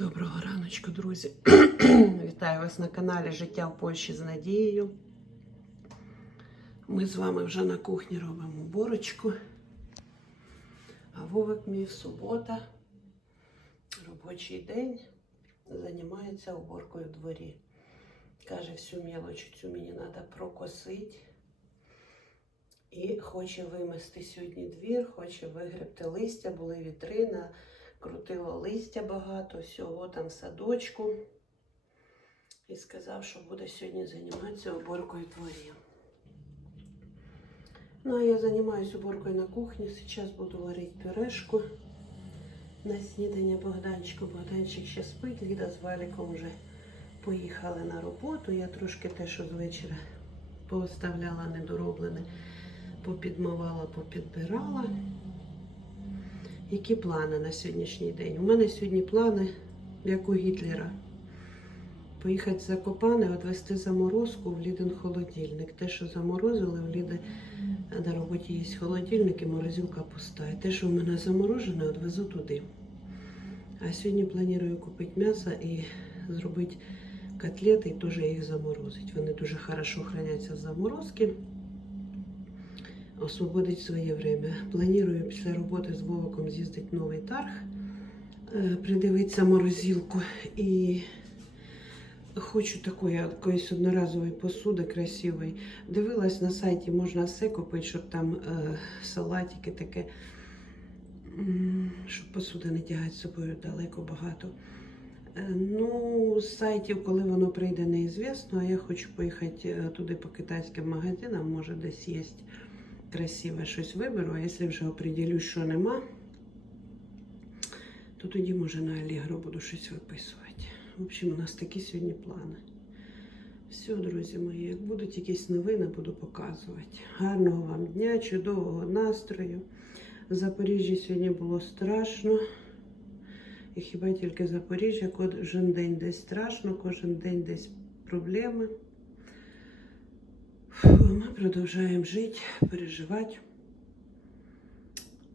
Доброго раночку, друзі. Вітаю вас на каналі Життя в Польщі з Надією. Ми з вами вже на кухні робимо борочку. А Вовик мій субота, робочий день, займається уборкою в дворі. Каже, всю мелочь цю мені треба прокосити. І хоче вимести сьогодні двір, хоче вигребти листя, були вітрина, крутило листя багато, всього там в садочку. І сказав, що буде сьогодні займатися уборкою дворів. Ну, а я займаюся уборкою на кухні. Зараз буду варити пюрешку на снідання Богданчику. Богданчик ще спить, Ліда з Валіком вже поїхали на роботу. Я трошки те, що з вечора пооставляла недороблене, попідмивала, попідбирала. Які плани на сьогоднішній день? У мене сьогодні плани, як у Гітлера. Поїхати в Закопане, відвести заморозку в Лідин холодильник. Те, що заморозили, в Ліди на роботі є холодильник і морозилка пуста. І те, що в мене заморожене, відвезу туди. А сьогодні планую купити м'ясо і зробити котлети і теж їх заморозити. Вони дуже хорошо храняться в заморозці. Освободить своє время. Планую після роботи з Вовиком з'їздити новий тарг, е, придивитися морозилку і хочу такої якоїсь одноразової посуди красивої. Дивилась на сайті, можна все купити, щоб там е, салатики таке, щоб посуда не тягати з собою далеко багато. Е, Ну, з сайтів, коли воно прийде, неізвісно, а я хочу поїхати туди по китайським магазинам, може десь є красиве щось виберу, а якщо вже определюсь, що нема, то тоді може на Allegro буду щось виписувати. В общем, у нас такі сьогодні плани. Все, друзі мої, як будуть якісь новини, буду показувати. Гарного вам дня, чудового настрою. В Запоріжжі сьогодні було страшно. І хіба тільки Запоріжжя, кожен день десь страшно, кожен день десь проблеми. Ми продовжуємо жити, переживати.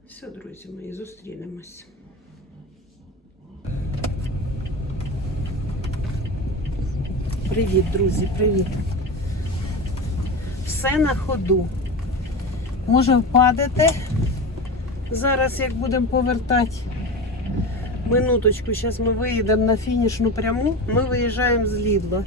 Все, друзі мої, зустрінемось. Привіт, друзі, привіт. Все на ходу. Може впадете. Зараз як будемо повертати. Минуточку, зараз ми виїдемо на фінішну пряму. Ми виїжджаємо з Лідла.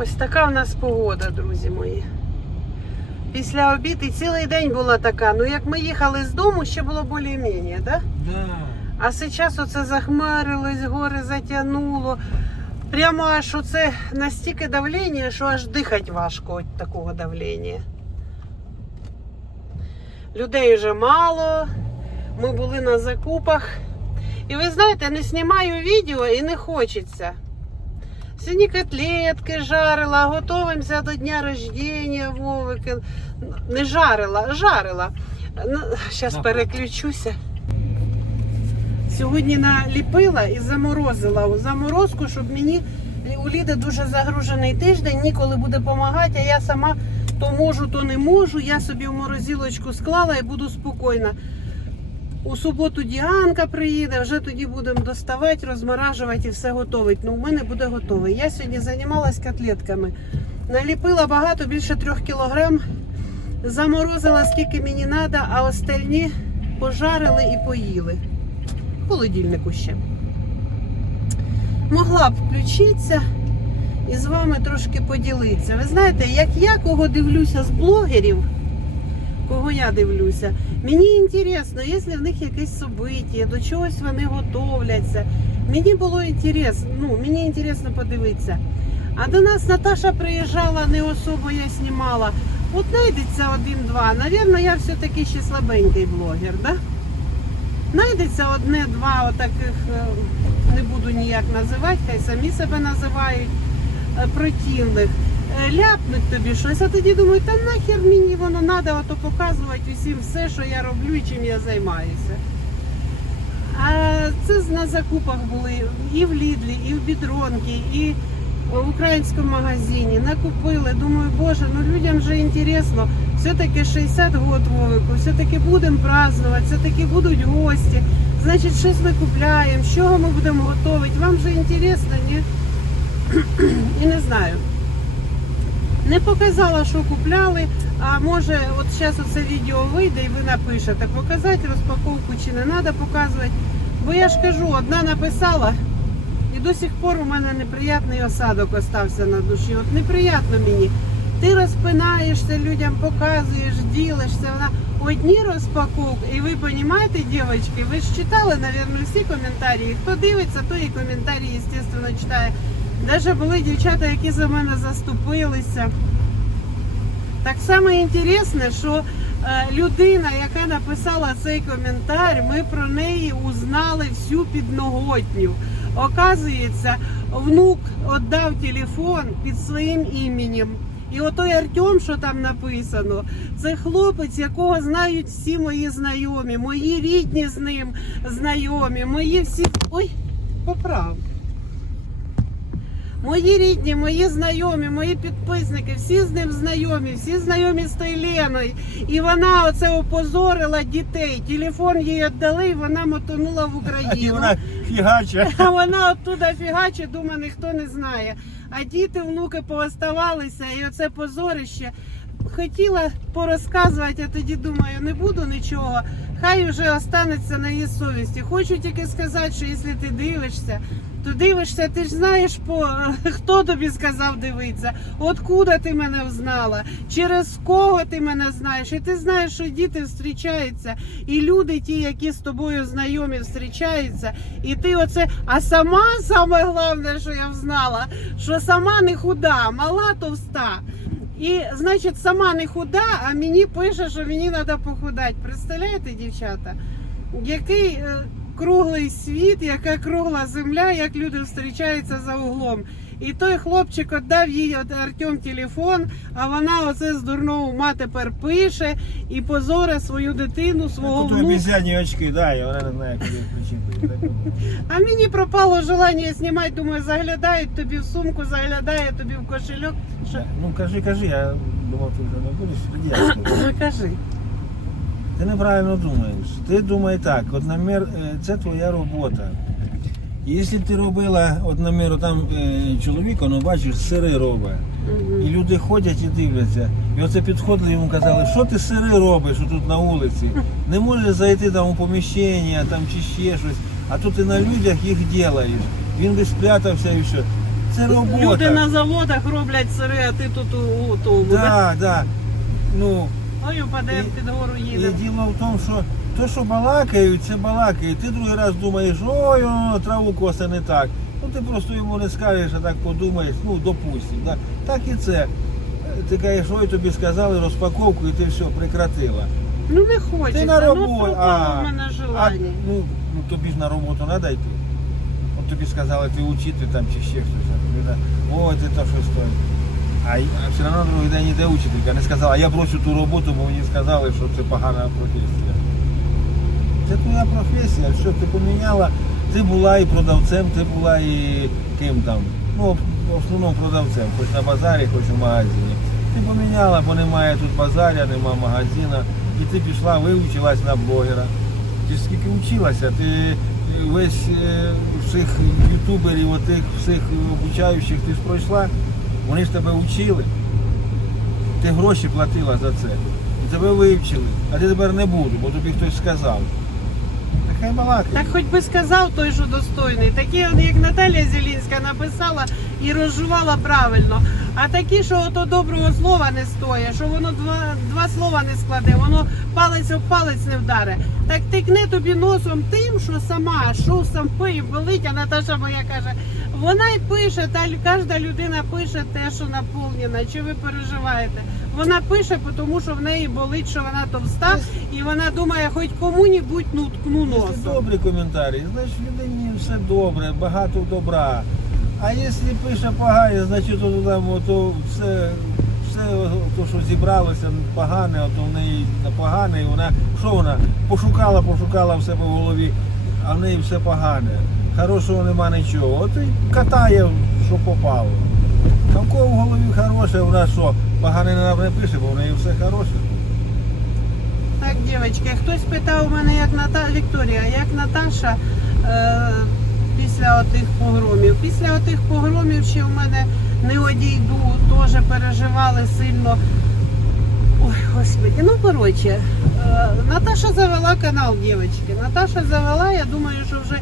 Ось така в нас погода, друзі мої. Після обід і цілий день була така. Ну як ми їхали з дому, ще було більш-менш, да? Да. А зараз оце захмарилось, гори затягнуло. Прямо аж оце настільки давлення, що аж дихати важко від такого давлення. Людей вже мало. Ми були на закупах. І ви знаєте, не знімаю відео і не хочеться. Сьогодні котлетки жарила, готуємося до дня рождення Вовики. Не жарила, жарила. Зараз Ага. переключуся. Сьогодні наліпила і заморозила у заморозку, щоб мені у Ліди дуже загружений тиждень, ніколи буде допомагати, а я сама то можу, то не можу. Я собі в морозилочку склала і буду спокійна. У суботу Діанка приїде, вже тоді будемо доставати, розморажувати і все готувати. Ну, у мене буде готове. Я сьогодні займалась котлетками. Наліпила багато, більше трьох кілограм. Заморозила скільки мені треба, а остальні пожарили і поїли. В холодильнику ще. Могла б включитися і з вами трошки поділитися. Ви знаєте, як я кого дивлюся з блогерів, кого я дивлюся, мені інтересно, якщо в них якесь собиття, до чогось вони готовляться. Мені було інтересно, ну, мені інтересно подивитися. А до нас Наташа приїжджала, не особо я знімала. От знайдеться один-два. Навірно, я все-таки ще слабенький блогер, да? Знайдеться одне-два отаких, е, не буду ніяк називати, хай самі себе називають е, противних. Е, Ляпнуть тобі щось, а тоді думаю, та нахер мені воно треба ото показувати усім все, що я роблю і чим я займаюся. А це на закупах були і в Лідлі, і в Бідронки, і в українському магазині, накупили. Думаю, боже, ну людям же інтересно. Все-таки 60 год Вовику, все-таки будемо празднувати, все-таки будуть гості. Значить, щось ми купляємо, з чого ми будемо готувати. Вам же інтересно, ні? І не знаю. Не показала, що купляли. А може, от зараз оце відео вийде і ви напишете, показати розпаковку чи не треба показувати. Бо я ж кажу, одна написала, і до сих пор у мене неприятний осадок остався на душі. От неприємно мені. Ти розпинаєшся, людям показуєш, ділишся. Вона одні розпаковки. І ви розумієте, дівчатки, ви ж читали, мабуть, всі коментарі. Хто дивиться, той і коментарі, звісно, читає. Навіть були дівчата, які за мене заступилися. Так само інтересне, що е, людина, яка написала цей коментар, ми про неї узнали всю підноготню. Оказується, внук віддав телефон під своїм іменем. І отой Артем, що там написано, це хлопець, якого знають всі мої знайомі, мої рідні з ним знайомі, мої всі. Ой, поправ. Мої рідні, мої знайомі, мої підписники, всі з ним знайомі, всі знайомі з Тайленою. І вона оце опозорила дітей. Телефон їй віддали, і вона мотонула в І Україну. вона фігаче. А вона оттуда фігаче, думає, ніхто не знає. А діти, внуки пооставалися, і оце позорище. Хотіла порозказувати, а тоді думаю, не буду нічого. Хай вже останеться на її совісті. Хочу тільки сказати, що якщо ти дивишся, то дивишся, ти ж знаєш, по хто тобі сказав дивитися, откуда ти мене взнала, через кого ти мене знаєш. І ти знаєш, що діти зустрічаються, і люди, ті, які з тобою знайомі, зустрічаються, і ти оце. А сама саме головне, що я взнала, що сама не худа, мала товста. І, значить, сама не худа, а мені пише, що мені треба похудати. Представляєте, дівчата? Який е, круглий світ, яка кругла земля, як люди зустрічаються за углом. І той хлопчик віддав їй от Артем телефон, а вона оце з дурного ума тепер пише і позоре свою дитину, свого Тут внука. обізяні очки, да, і вона не знає, куди. А мені пропало желання знімати, думаю, заглядають тобі в сумку, заглядає тобі в кошельок. Що? Ну кажи, кажи, я думав, ти вже не будеш. Я. Кажи. Ти неправильно думаєш. Ти думай так, одномір е, це твоя робота. Якщо ти робила одноміру там е, чоловіка, ну бачиш, сири робить. І люди ходять і дивляться. І оце підходили йому казали, що ти сири робиш тут на вулиці? Не можеш зайти там у поміщення там чи ще щось, а тут ти на людях їх робиш. Він би спрятався і все. Це робота. Люди на заводах роблять сири, а ти тут у, тому. Да. Да, да. Ну, Ой, упадемо І- під гору і діло в тому, що то, що балакають, це балакають. Ти другий раз думаєш, ой, воно траву косе не так. Ну ти просто йому не скажеш, а так подумаєш, ну допустим. Да? Так і це. Ти кажеш, ой, тобі сказали розпаковку і ти все прекратила. Ну не хочеться, Ти на ну роботу. пропало в мене а, желання. ну, ну тобі ж на роботу треба йти. От тобі сказали, ти учити там чи ще хтось. а тобі Ой, ти то що стоїть. А, все одно на другий день іде учителька. Не сказала, я брошу ту роботу, бо мені сказали, що це погана професія. Це твоя професія, що ти поміняла, ти була і продавцем, ти була і ким там. Ну, в основному продавцем, хоч на базарі, хоч у магазині. Ти поміняла, бо немає тут базаря, немає магазина. І ти пішла, вивчилась на блогера. Ти скільки вчилася, ти е, весь е, всіх ютуберів, отих всіх обучаючих ти ж пройшла, вони ж тебе вчили. Ти гроші платила за це. І тебе вивчили. А ти тепер не буду, бо тобі хтось сказав. Так хай балакає. Так хоч би сказав той, що достойний. Такі, як Наталія Зелінська написала і розжувала правильно. А такі, що ото доброго слова не стоїть, що воно два, два слова не складе, воно палець об палець не вдаре. Так тикне тобі носом тим, що сама, що сам пив, болить, а Наташа моя каже, вона й пише, та кожна людина пише те, що наповнена. Чи ви переживаєте? Вона пише, тому що в неї болить, що вона товста, і вона думає, хоч кому-нібудь ну ткну носом. добрі коментарі, значить людині все добре, багато добра. А якщо пише погане, значить то, там, то все, все то, що зібралося погане, то в неї погане, і вона що вона пошукала, пошукала в себе в голові, а в неї все погане. Хорошого нема нічого. От і катає, що попало. А в кого в голові хороше, нас що, погане нам не пише, бо в неї все хороше. Так, дівчатки, хтось питав у мене, як Ната... Вікторія, як Наташа е... після отих погромів. Після отих погромів ще в мене не одійду, теж переживали сильно. Ой, господи, ну коротше, е, Наташа завела канал, дівчатки. Наташа завела, я думаю, що вже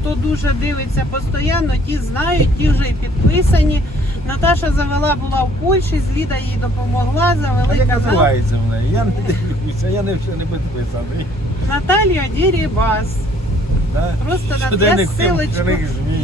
хто дуже дивиться постійно, ті знають, ті вже і підписані. Наташа завела була в Польщі, Зліда їй допомогла, А завели як канал. називається в неї? Я не дивлюся, я не, не підписаний. Наталія Дірібас. Да? Просто на я ссылочку,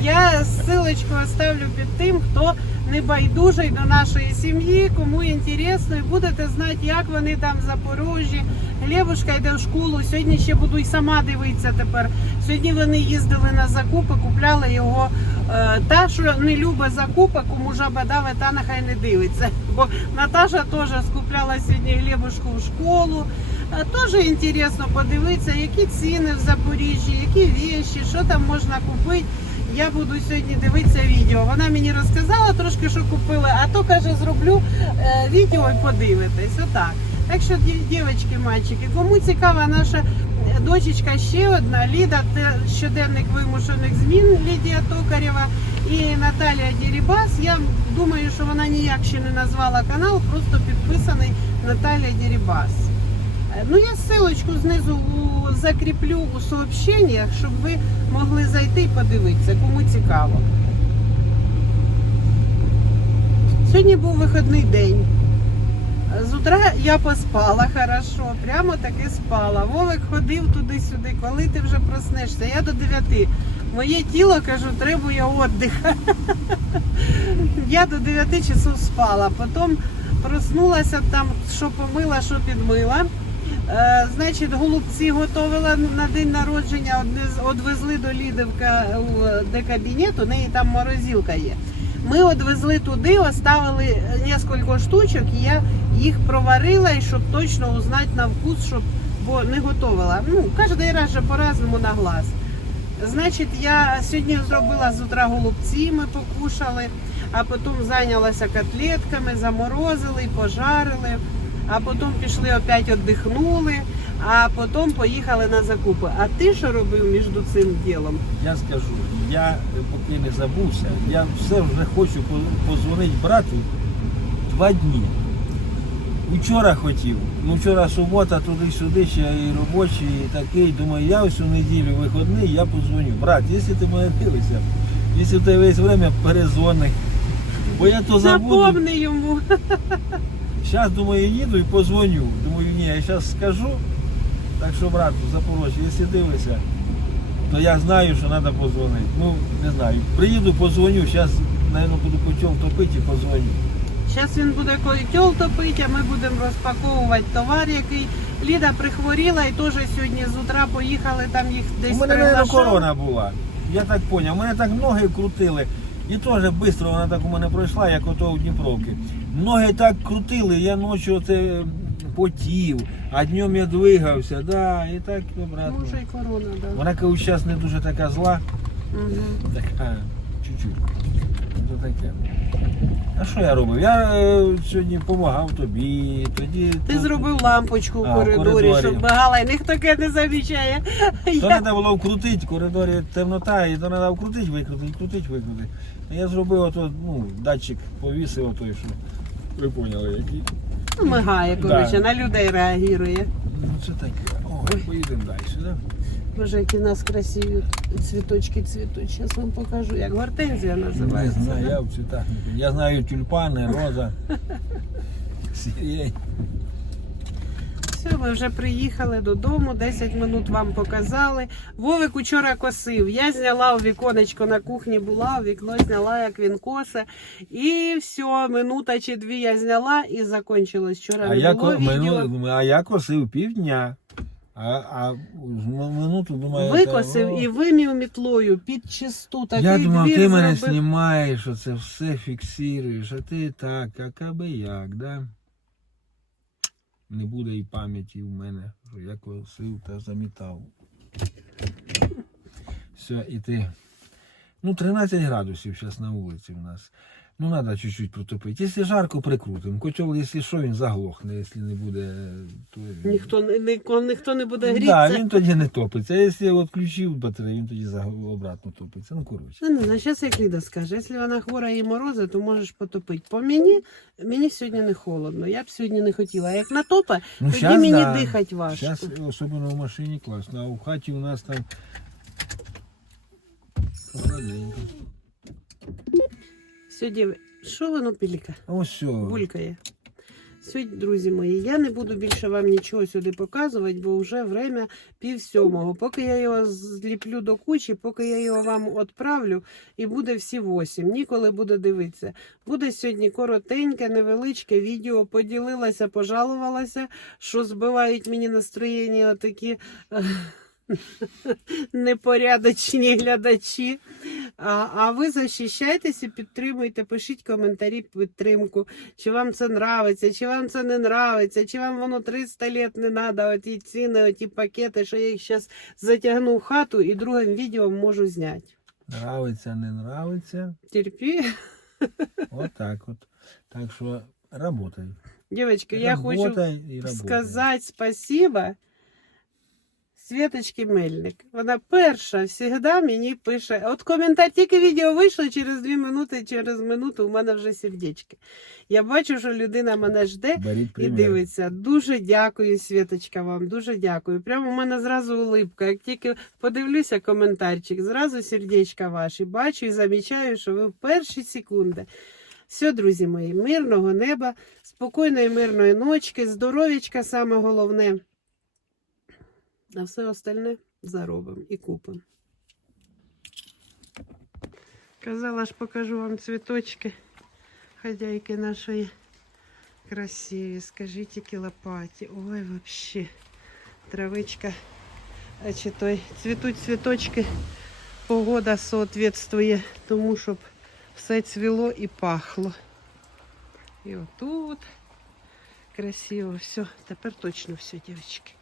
я ссылочку оставлю під тим, хто не байдужий до нашої сім'ї, кому інтересно, і будете знати, як вони там в Запорожжі. Глебушка йде в школу. Сьогодні ще буду й сама дивитися тепер. Сьогодні вони їздили на закупи, купляли його. Е, Та, що не любить закупи, кому жаба даве, та нехай не дивиться. Бо Наташа теж скупляла сьогодні Глебушку в школу. Е, Теж інтересно подивитися, які ціни в Запоріжжі, які віші, що там можна купити. Я буду сьогодні дивитися відео. Вона мені розказала трошки, що купили, а то каже, зроблю е, відео і подивитесь. Отак. Так що, дів- дівчатки, мальчики, кому цікава наша е, дочечка ще одна, Ліда, щоденник вимушених змін Лідія Токарєва і Наталія Дірібас. Я думаю, що вона ніяк ще не назвала канал, просто підписаний Наталія Дірібас. Ну, я ссылочку знизу закріплю у сообщеннях, щоб ви могли зайти і подивитися, кому цікаво. Сьогодні був вихідний день. З утра я поспала хорошо, прямо таки спала. Вовик ходив туди-сюди, коли ти вже проснешся. Я до 9. Моє тіло, кажу, требує віддиха. Я до 9 часов спала. Потім проснулася там, що помила, що підмила. Е, значить, голубці готувала на день народження, одвезли до Лідовка, у- де кабінет, у неї там морозилка є. Ми одвезли туди, оставили кілька штучок, і я їх проварила, і щоб точно узнати на вкус, щоб бо не готувала. Ну, кожен раз же по-разному на глаз. Значить, я сьогодні зробила з утра голубці, ми покушали, а потім зайнялася котлетками, заморозили, пожарили, а потім пішли опять віддихнули, а потім поїхали на закупи. А ти що робив між цим ділом? Я скажу, я поки не забувся, я все вже хочу позвонити брату два дні. Вчора хотів. Ну вчора субота, туди-сюди, ще і робочий, і такий. Думаю, я ось у неділю виходний, я позвоню. Брат, якщо ти мене дивишся, якщо ти весь время перезвони. Бо я то забуду. Напомни йому. Зараз думаю, їду і позвоню. Думаю, ні, я зараз скажу. Так що, брату, Запорожжя, якщо дивишся, то я знаю, що треба позвонити. Ну, не знаю. Приїду, позвоню, зараз, мабуть, буду котел топити і позвоню. Зараз він буде котел топити, а ми будемо розпаковувати товар, який Ліда прихворіла і теж сьогодні з утра поїхали там їх десь У мене, мабуть, корона була. Я так зрозумів. У мене так ноги крутили. І теж швидко вона так у мене пройшла, як ото у Дніпровки. Ноги так крутили, я ночі оце потів, а днем я двигався, да, і так, обратно. Може і корона, да. Вона кажу, зараз не дуже така зла, Угу. така чуть-чуть. Це таке. А що я робив? Я е, сьогодні допомагав тобі, тоді. Ти тут- зробив лампочку в А, в коридорі, коридорі. щоб бігала, і ніхто таке не замічає. То Я... треба було вкрутити, в коридорі темнота, і то треба вкрутити, викрутити, вкрутити, викрутити. А я зробив ото, ну, датчик повісив отой, що ви поняли, який. Ну, мигає, коротше, Да. на людей реагує. Ну це таке. О, поїдемо далі, да? Боже, які в нас красиві цвіточки цвітуть. Зараз вам покажу, як гортензія Не називається. знаю, да? я в цвітах. не. Я знаю тюльпани, роза. Все, ми вже приїхали додому, 10 минут вам показали. Вовик учора косив. Я зняла у віконечко на кухні була, у вікно зняла, як він косе. І все, минута чи дві я зняла і закончилось. Вчора А не я, було ко- відео. мину, а я косив півдня. А, а минуту думаю, Викосив та, і вимів мітлою під чисту. Такий Я думав, двір ти мене зробив. знімаєш, що це все фіксуєш, а ти так, а аби як, да? Не буде і пам'яті в мене, що я косив та замітав. Все, і ти. Ну, 13 градусів зараз на вулиці в нас. Ну, треба чуть-чуть протопити. Якщо жарко, прикрутимо. Котел, якщо що, він заглохне, якщо не буде, то. Ніхто, не- ніхто, ніхто не буде Так, грітися. да, він тоді не топиться. А якщо відключив батарею, він тоді заг- обратно топиться. Ну, коротше. Ну, не знаю, зараз як Ліда скаже, якщо вона хвора і морози, то можеш потопити. По мені, мені сьогодні не холодно. Я б сьогодні не хотіла. А як натопе, Ну, тоді щас, мені да. дихати важко. Зараз, особливо в машині, класно. А в хаті у нас там. Холодненько. Діви, що воно піліка? Ось. Булькає. Сьогодні, друзі мої, я не буду більше вам нічого сюди показувати, бо вже время пів сьомого. Поки я його зліплю до кучі, поки я його вам відправлю, і буде всі восім. Ніколи буде дивитися. Буде сьогодні коротеньке, невеличке відео. Поділилася, пожалувалася, що збивають мені настроєння отакі е, непорядочні глядачі. А, а ви захищайтеся, підтримуйте, пишіть коментарі підтримку. Чи вам це нравиться, чи вам це не нравиться, чи вам воно 300 літ не треба, оті ціни, оті пакети, що я їх зараз затягну в хату і другим відео можу зняти. Нравиться, не нравиться. Терпі. Вот так вот. Так что работай. Дівчатки, я хочу сказати спасибо Світочки Мельник. Вона перша завжди мені пише. От коментар, тільки відео вийшло через дві минути, через минуту у мене вже сердечки. Я бачу, що людина мене жде. Беріть І дивиться. Дуже дякую, Світочка, вам. Дуже дякую. Прямо у мене зразу улипка. Як тільки подивлюся коментарчик, зразу сердечка ваші. Бачу і замічаю, що ви в перші секунди. Все, друзі мої, мирного неба, спокійної, мирної ночки, здоров'ячка саме головне. А все остальне заробимо і купимо. Казала ж, покажу вам цвіточки хозяйки нашої красиві. Скажіть, які лопаті. Ой, вообще. Травичка. А чи той цвітуть цвіточки. Погода соответствує тому, щоб все цвіло і пахло. І отут красиво. Все, тепер точно все, дівчатки.